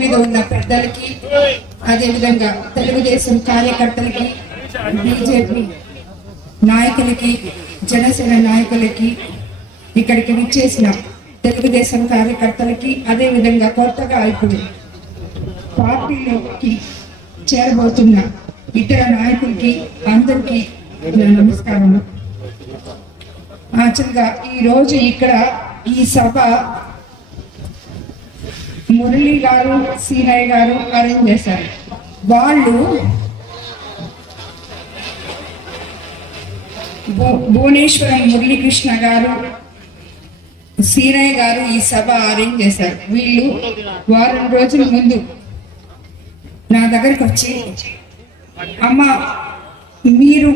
మీద ఉన్న పెద్దలకి, అదేవిధంగా తెలుగుదేశం కార్యకర్తలకి, బీజేపీ నాయకులకి, జనసేన నాయకులకి, ఇక్కడికి విచ్చేసిన తెలుగుదేశం కార్యకర్తలకి, అదేవిధంగా కొత్తగా ఇప్పుడు పార్టీలోకి చేరబోతున్న ఇతర నాయకులకి అందరికీ నమస్కారం. యాక్చువల్గా ఈరోజు ఇక్కడ ఈ సభ మురళి గారు, సీనయ్య గారు అరేంజ్ చేశారు. వాళ్ళు భువనేశ్వరం మురళీకృష్ణ గారు, సీనయ్య గారు ఈ సభ అరేంజ్ చేశారు. వీళ్ళు వారం రోజుల ముందు నా దగ్గరికి వచ్చి, అమ్మ మీరు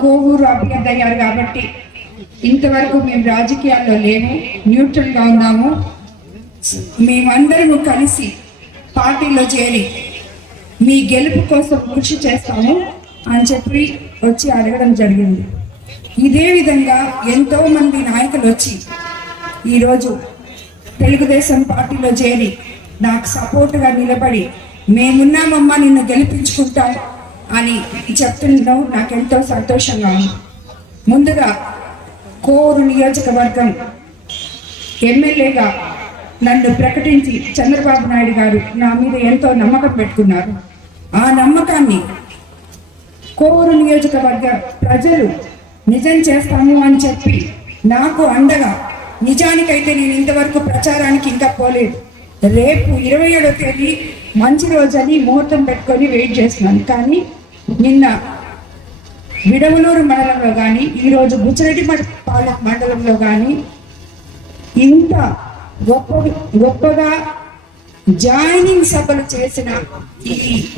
కోవూరు అభ్యర్థి అయ్యారు కాబట్టి ఇంతవరకు మేము రాజకీయాల్లో లేము, న్యూట్రల్గా ఉన్నాము, మేమందరము కలిసి పార్టీలో చేరి మీ గెలుపు కోసం కృషి చేస్తాము అని చెప్పి వచ్చి అడగడం జరిగింది. ఇదే విధంగా ఎంతో మంది నాయకులు వచ్చి ఈరోజు తెలుగుదేశం పార్టీలో చేరి నాకు సపోర్టుగా నిలబడి మేమున్నామమ్మా నిన్ను గెలిపించుకుంటాం అని చెప్తుండడం నాకెంతో సంతోషంగా ఉంది. ముందుగా కోవూరు నియోజకవర్గం ఎమ్మెల్యేగా నన్ను ప్రకటించి చంద్రబాబు నాయుడు గారు నా మీద ఎంతో నమ్మకం పెట్టుకున్నారు. ఆ నమ్మకాన్ని కోవూరు నియోజకవర్గ ప్రజలు నిజం చేస్తాము అని చెప్పి నాకు అండగా, నిజానికైతే నేను ఇంతవరకు ప్రచారానికి ఇంకా పోలేదు. రేపు 27వ తేదీ మంచి రోజని ముహూర్తం పెట్టుకొని వెయిట్ చేస్తున్నాను. కానీ నిన్న విడవలూరు మండలంలో కానీ, ఈరోజు బుచ్చిరెడ్డిపాలెం మండలంలో కానీ ఇంత గొప్పగా జాయినింగ్ సభలు చేసిన ఈ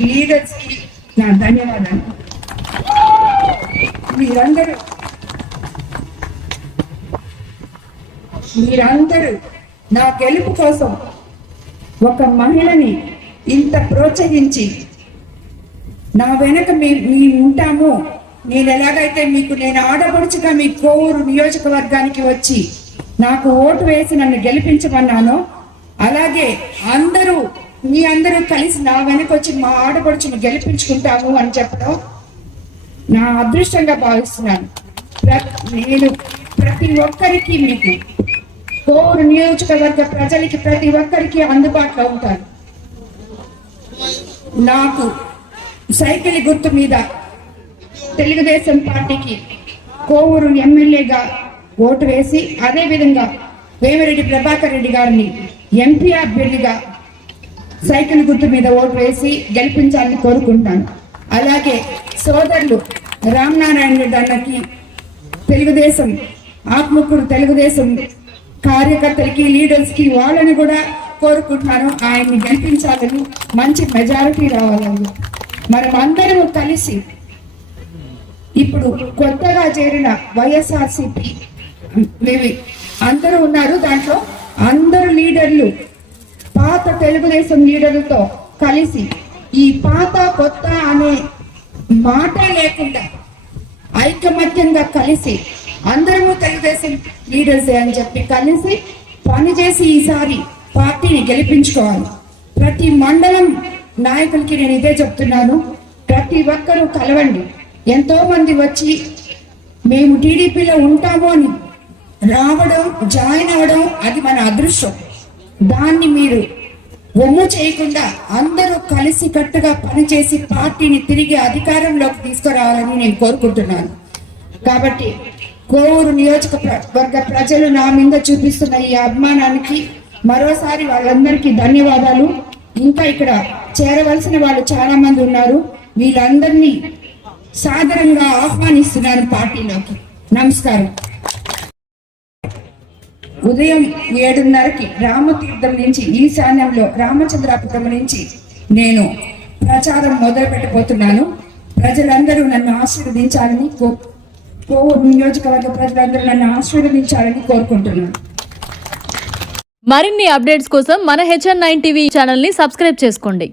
లీడర్స్కి నా ధన్యవాదాలు. మీరందరూ నా గెలుపు కోసం ఒక మహిళని ఇంత ప్రోత్సహించి నా వెనక మేము ఉంటాము, నేను ఎలాగైతే నేను ఆడపడుచుగా మీ కోవూరు నియోజకవర్గానికి వచ్చి నాకు ఓటు వేసి నన్ను గెలిపించమన్నానో, అలాగే మీ అందరూ కలిసి నా వెనక వచ్చి మా ఆడపడుచును గెలిపించుకుంటాము అని చెప్పడం నా అదృష్టంగా భావిస్తున్నాను. నేను ప్రతి ఒక్కరికి, మీకు కోవూరు నియోజకవర్గ ప్రజలకి ప్రతి ఒక్కరికి అందుబాటులో ఉంటాను. నాకు సైకిల్ గుర్తు మీద తెలుగుదేశం పార్టీకి కోవూరు ఎమ్మెల్యేగా ఓటు వేసి, అదేవిధంగా వేమిరెడ్డి ప్రభాకర్ రెడ్డి గారిని ఎంపీ అభ్యర్థిగా సైకిల్ గుర్తు మీద ఓటు వేసి గెలిపించాలని కోరుకుంటాను. అలాగే సోదరులు రామనారాయణ రెడ్డి అన్నకి, తెలుగుదేశం ఆత్మకూరు తెలుగుదేశం కార్యకర్తలకి, లీడర్స్కి, వాళ్ళని కూడా కోరుకుంటున్నాను ఆయన్ని గెలిపించాలని, మంచి మెజారిటీ రావాలని. మనం అందరూ కలిసి ఇప్పుడు కొత్తగా చేరిన వైఎస్ఆర్సీపీ అందరూ ఉన్నారు. దాంట్లో అందరు లీడర్లు పాత తెలుగుదేశం లీడర్లతో కలిసి ఈ పాత కొత్త అనే మాట లేకుండా ఐకమత్యంగా కలిసి అందరూ తెలుగుదేశం లీడర్సే అని చెప్పి కలిసి పనిచేసి ఈసారి పార్టీని గెలిపించుకోవాలి. ప్రతి మండలం నాయకులకి నేను ఇదే చెప్తున్నాను, ప్రతి ఒక్కరూ కలవండి. ఎంతో మంది వచ్చి మేము టీడీపీలో ఉంటాము అని రావడం, జాయిన్ అవ్వడం అది మన అదృష్టం. దాన్ని మీరు ఒమ్ము చేయకుండా అందరూ కలిసి కట్టుగా పనిచేసి పార్టీని తిరిగి అధికారంలోకి తీసుకురావాలని నేను కోరుకుంటున్నాను. కాబట్టి కోవూరు నియోజకవర్గ ప్రజలు నా మీద చూపిస్తున్న ఈ అభిమానానికి మరోసారి వాళ్ళందరికీ ధన్యవాదాలు. ఇంకా ఇక్కడ చేరవలసిన వాళ్ళు చాలా మంది ఉన్నారు, వీళ్ళందరినీ సాదరంగా ఆహ్వానిస్తున్నాను పార్టీలోకి. నమస్కారం. ఉదయం 7:30కి రామతీర్థం నుంచి ఈశాన్యంలో రామచంద్రాపురం నుంచి నేను ప్రచారం మొదలు పెట్టబోతున్నాను. ప్రజలందరూ నన్ను ఆశీర్వదించాలని, కోవూరు నియోజకవర్గ ప్రజలందరూ నన్ను ఆశీర్వదించాలని కోరుకుంటున్నాను. మరిన్ని అప్డేట్స్ కోసం మన HN9 టీవీ ఛానల్ని సబ్స్క్రైబ్ చేసుకోండి.